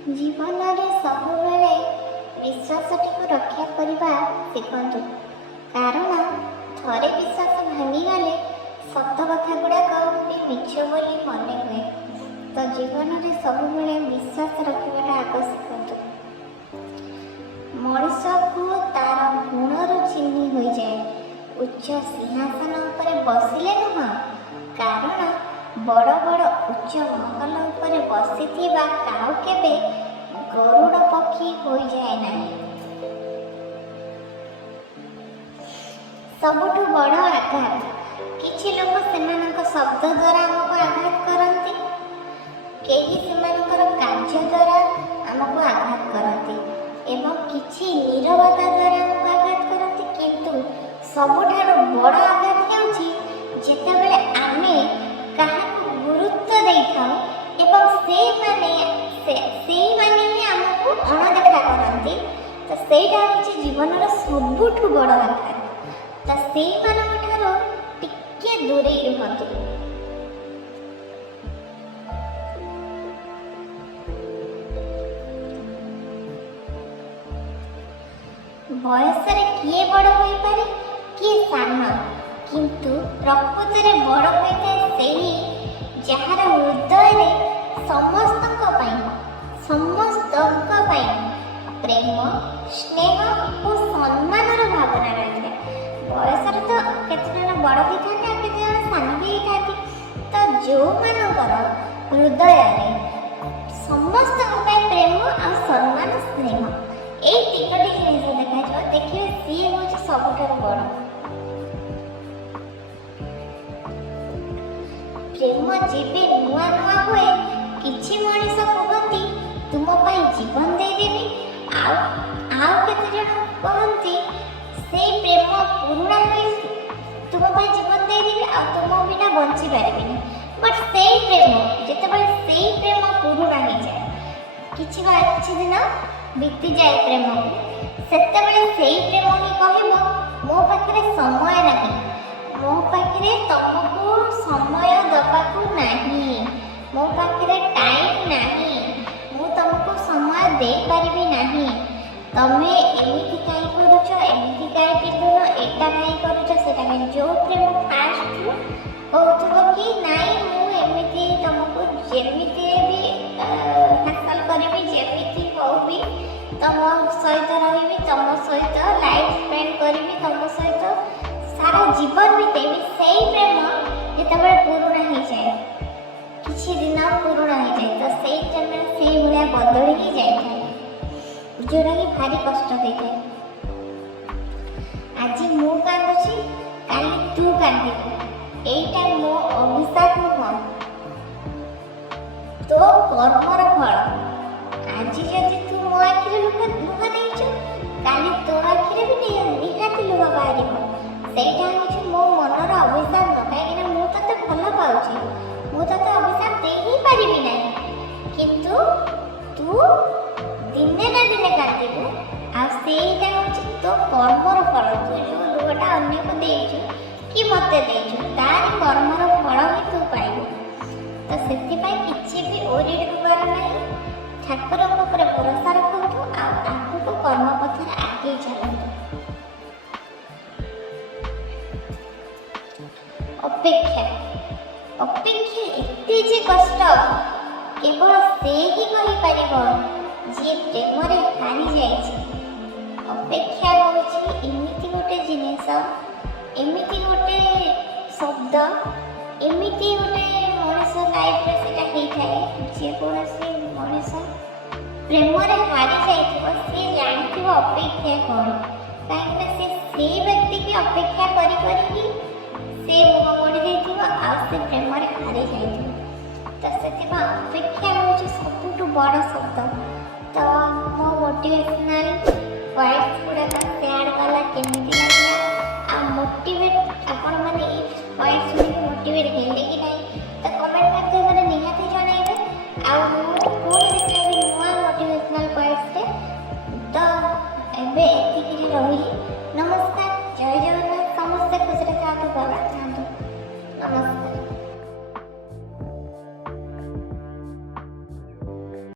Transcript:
जीवन में सबुबले विश्वासटी रक्षा करने शिखु कारण थरे विश्वास भांगीगले सत कथा गुड़ाक भी मिछ बोली मन हुए। तो जीवन में सबुबले विश्वास रखा आग शिखु। मनीष को तार गुणर चिन्ह हो जाए। उच्च सिंहासन पर बसिले नुह कारण बड़ बड़ उच्च महल पर बसी काउ केबे गरुड़ पक्षी हो जाए ना। सबुठु बड़ आघात किछि लोक सेमानक शब्द द्वारा आमको आघात करती, केही सेमानकर कार्य द्वारा आमको आघात करती एवं किछि नीरवता द्वारा आमको आघात करती। किंतु सबुठारु बड़ आघात हेउछि जेतेबेले आमे काहाकु गुरुत्व देइथाउ एवं से माने आमको अणदेखा करती। तो सेटा होछि जीवनर सबुठु बड़ आघात। तो से मानकठारु टिके दूरे रुहतु। बयस किए बड़ हो पारे किए सान, किंतु प्रकृत में बड़ होता है जार हृदय समस्त प्रेम स्नेह और सम्मान भावना रही है। बयस तो केते जन बड़ होता है केते जन सान भी होता। तो जो मानकर हृदय समस्त प्रेम और सम्मान स्नेह यही टिकटी जिन देखा देखिए सी हूँ सबुठ बड़। प्रेम जीवे नुआ नुआ हुए किछि मनीष कहती तुम जीवन देदेवी आउ केते जन कहती से प्रेम पुराणा हुई तुम जीवन देदेवी आ तुम बिना बंची पारिबिनी। बट से प्रेम जितेबाला से प्रेम पुराणा हो जाए किछि दिन बीती जाए प्रेम सेतेबेले से प्रेम ही कहब मो पाखरे समय नहीं, मो पाखरे तुमको समय दबाकू नहीं, मो पाखरे टाइम नहीं, मु तुमको समय दे पारिबी नहीं। तमे एमिति काई करूछ एमिति काई पिंधुन एटा काई करूछ सेटा काई जो प्रेम फास्ट कहथबो कि नाई मु एमिति तुमको जेमिति भी हासिल करबी जेमिति होबी तम सहित रही तुम सहित लाइफ स्पेंड करी तुम सहित सारा जीवन बीतेबी। से प्रेम जितेबाला पुराणा हो जाए किछि दिन पुराणा हो जाए तो से टाइम से भाया बदली ही जाए जोटा कि भारी कष्ट देता है। आज मु कांदुची काली तू कांदिबू एटा मो अभिशाप नुह तो कर्मर फल। आज जदि तू मो आखिरे लुह देइछु काली तो आखिरे भी निहाती लुह बाहरिबो। सेटा होछि मो मनर अभिशाप कहीं मु तते भल पाउछि मु तते अभिशाप दे ही पारिबी नहीं। किंतु तू दिने ना दिने कांदिबू आ सेटा होछि तो कर्मर फल। तू जो लुहटा अन्य को देइछु कि मते देइछु तारी कर्मर फल ही तू पाइबू। तो सेति किछि भी ओरिड होबार नहीं। ठाकुर ऊपर भरोसा रखु आगू कर्म पथर आगे चलतु। अपेक्षा अपेक्षा एते जे कष्ट केवल से ही कहि परिबो जे प्रेम रे हारि जाइछि। अपेक्षा होछि एमिति गोटे जिनिस एमिति गोटे शब्द एमिति गोटे मनीष लाइफ रे सेटा हेइ थाए जे कोनोसी मनीष प्रेम रे हारि जाइथिबो से जानिथिबो अपेक्षा कौन कहीं से व्यक्ति की अपेक्षा करी करी से मुह मोड़ी देथिबो आ से प्रेम रे हारि जाइथिबो। तो सेतिबा अपेक्षा होछि सबुठु बड़ शब्द। तो मो मोटिवेशनल क्वाइट्स गुडा शेयर कला केमिति